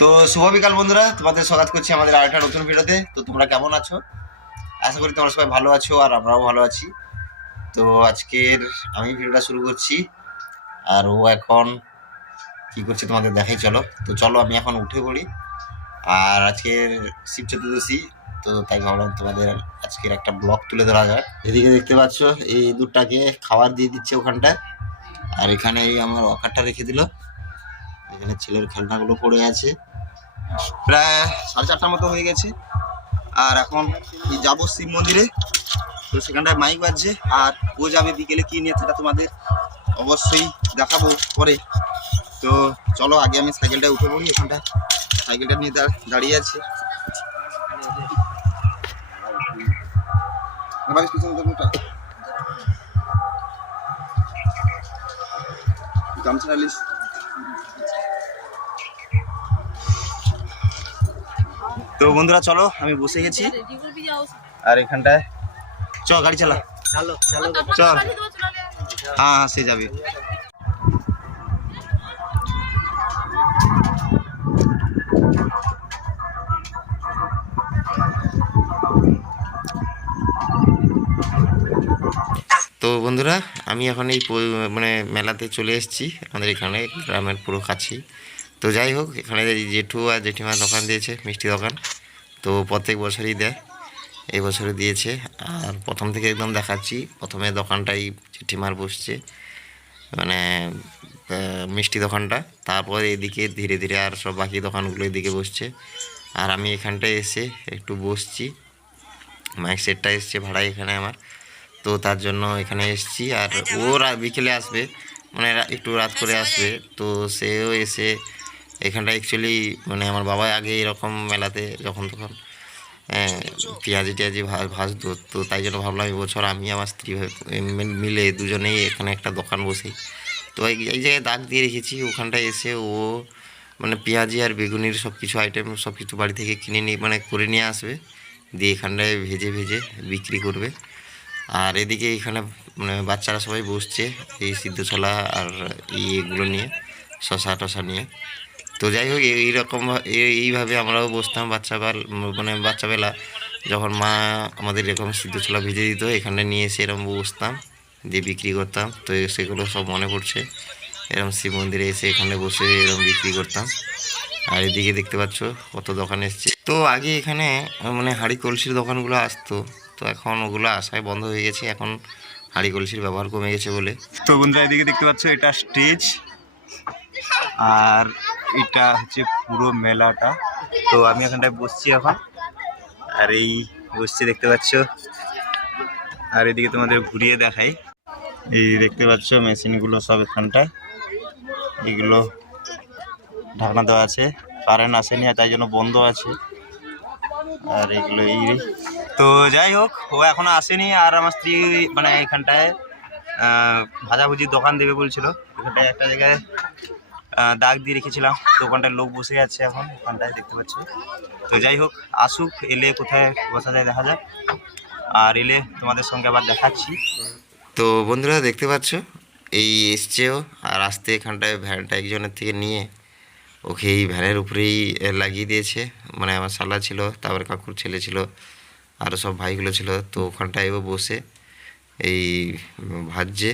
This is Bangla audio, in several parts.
তো শুভ বিকাল বন্ধুরা, তোমাদের স্বাগত করছি আমাদের আরেকটা নতুন ভিডিওতে। তো তোমরা কেমন আছো? আশা করি তোমরা সবাই ভালো আছো আর আমরাও ভালো আছি। তো আজকের আমি ভিডিওটা শুরু করছি। আর ও এখন কি করছে তোমাদের দেখাই, চলো। তো চলো, আমি এখন উঠে পড়ি। আর আজকের শিব চতুর্দশী, তো তাই ভাবলাম তোমাদের আজকের একটা ব্লগ তুলে ধরা যায় এদিকে দেখতে পাচ্ছ, এই দুধটাকে খাবার দিয়ে দিচ্ছে ওখানটায়। আর এখানে এই আমার অকারটা রেখে দিল। এখানে ছেলের খেলনাগুলো পড়ে আছে। প্রায় সাড়ে চারটার মতো হয়ে গেছে। আর এখন যাব শিব মন্দিরে। তো সেখানটায় মাইক বাজছে। আর ও যাবে বিকেলে কি নিয়ে সেটা তোমাদের অবশ্যই দেখাবো পরে। তো চলো, আগে আমি সাইকেলটা উঠে পড়ি। এখানটা সাইকেলটা নিয়ে দাঁড়িয়ে আছে। গামছা তো বন্ধুরা চলো আমি বসে গেছি। আর এখানটায় চ গাড়ি চালা। চলো হ্যাঁ হ্যাঁ সে যাবে। তো বন্ধুরা আমি এখন এই মানে মেলাতে চলে এসেছি। আমাদের এখানে গ্রামের পুরো কাছেই। তো যাই হোক, এখানে জেঠু আর জেঠিমা দোকান দিয়েছে, মিষ্টি দোকান। তো প্রত্যেক বছরই দেয়, এই বছরে দিয়েছে। আর প্রথম থেকে একদম দেখাচ্ছি, প্রথমে দোকানটাই জেঠিমার বসছে মানে মিষ্টি দোকানটা। তারপর এদিকে ধীরে ধীরে আর সব বাকি দোকানগুলো এদিকে বসছে। আর আমি এখানটায় এসে একটু বসছি। মাইক সেটটা এসছে ভাড়ায় এখানে আমার। তো তার জন্য এখানে এসেছি। আর ও বিকেলে আসবে মানে একটু রাত করে আসবে। তো সেও এসে এখানটা অ্যাকচুয়ালি মানে আমার বাবা আগে এরকম মেলাতে যখন তখন পেঁয়াজি টিয়াজি ভাজতো তো তাই জন্য ভাবলাম এবছর আমি আমার স্ত্রী মিলে দুজনেই এখানে একটা দোকান বসি তো এই জায়গায় দাগ দিয়ে রেখেছি, ওখানটায় এসে ও মানে পেঁয়াজি আর বেগুনির সব কিছু আইটেম সব কিছু বাড়ি থেকে কিনে নিয়ে মানে করে নিয়ে আসবে, দিয়ে এখানটায় ভেজে ভেজে বিক্রি করবে। আর এদিকে এখানে মানে বাচ্চারা সবাই বসছে, এই সিদ্ধ ছোলা আর এই এগুলো নিয়ে শশা টশা নিয়ে। তো যাই হোক, এই- এইরকম এই- এইভাবে আমরাও বসতাম বাচ্চা মানে বাচ্চাবেলা যখন মা আমাদের এরকম সিদ্ধ ছোলা ভেজে দিত, এখানে নিয়ে এসে এরকম বসতাম, দিয়ে বিক্রি করতাম। তো সেগুলো সব মনে পড়ছে। এরকম শিব মন্দিরে এসে এখানে বসে এরকম বিক্রি করতাম। আর এদিকে দেখতে পাচ্ছ কত দোকান এসছে। তো আগে এখানে মানে হাঁড়ি কলসির দোকানগুলো আসতো। তো এখন ওগুলো আসায় বন্ধ হয়ে গেছে। এখন হাঁড়ি কলসির ব্যবহার কমে গেছে বলে। তো বন্ধুরা, এদিকে দেখতে পাচ্ছ এটা স্টেজ। আর এটা হচ্ছে পুরো মেলাটা। তো আমি এখানটায় বসছি এখন। আর এই বসছি, দেখতে পাচ্ছ? আর এদিকে তোমাদের ঘুরিয়ে দেখাই। এই দেখতে পাচ্ছ, মেশিনগুলো সব এখানটায়। এগুলো ঢাকনা দেওয়া আছে। কারেন্ট আসেনি আর তাই জন্য বন্ধ আছে। আর এগুলো এই তো যাই হোক, ও এখনও আসেনি আর আমার স্ত্রী মানে এখানটায় ভাজাভুজির দোকান দেবে বলছিল। এখানটায় একটা জায়গায় দাগ দিয়ে রেখেছিলাম। ওখানটায় লোক বসে আছে এখন ওখানটায় দেখতে পাচ্ছি। তো যাই হোক, আসুক, এলে কোথায় বসা যায় দেখা যাক। আর এলে তোমাদের সঙ্গে আবার দেখাচ্ছি। তো বন্ধুরা, দেখতে পাচ্ছ? এই এসছেও, আর আসতে এখানটায় ভ্যানটা একজনের থেকে নিয়ে, ওকে এই ভ্যানের উপরেই লাগিয়ে দিয়েছে। মানে আমার শালা ছিল, তারপরে কাকুর ছেলে ছিল আরও সব ভাইগুলো ছিল। তো ওখানটায় ও বসে, এই, ভাজছে।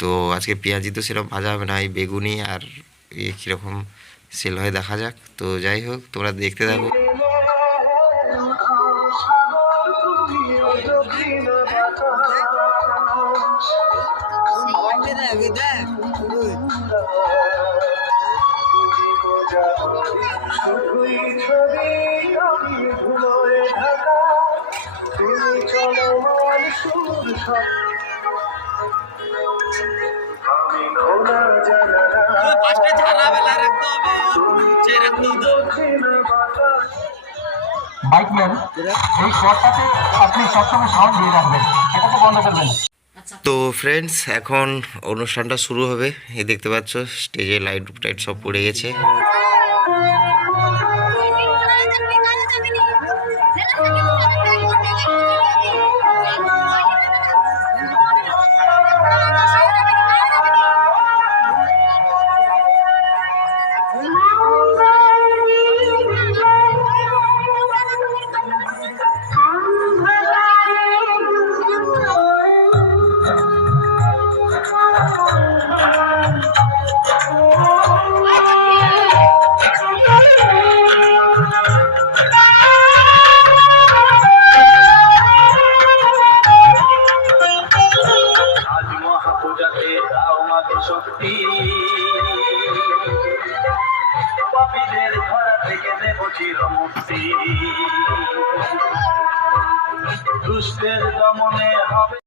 তো আজকে পেঁয়াজি তো সেরকম ভাজা হবে না, এই বেগুনি আর ইয়ে কীরকম সেল হয় দেখা যাক। তো যাই হোক, তোমরা দেখতে থাকো। ফার্স্টে এই আপনি সবসময় সাউন্ড দিয়ে রাখবেন। বন্ধ করবেন। তো ফ্রেন্ডস এখন অনুষ্ঠানটা শুরু হবে। এই দেখতে পাচ্ছ স্টেজে লাইট টাইট সব পড়ে গেছে। শক্তি। পাপীদের ধরা থেকে দেব চিরমুক্তি। দুষ্টের দমনে হবে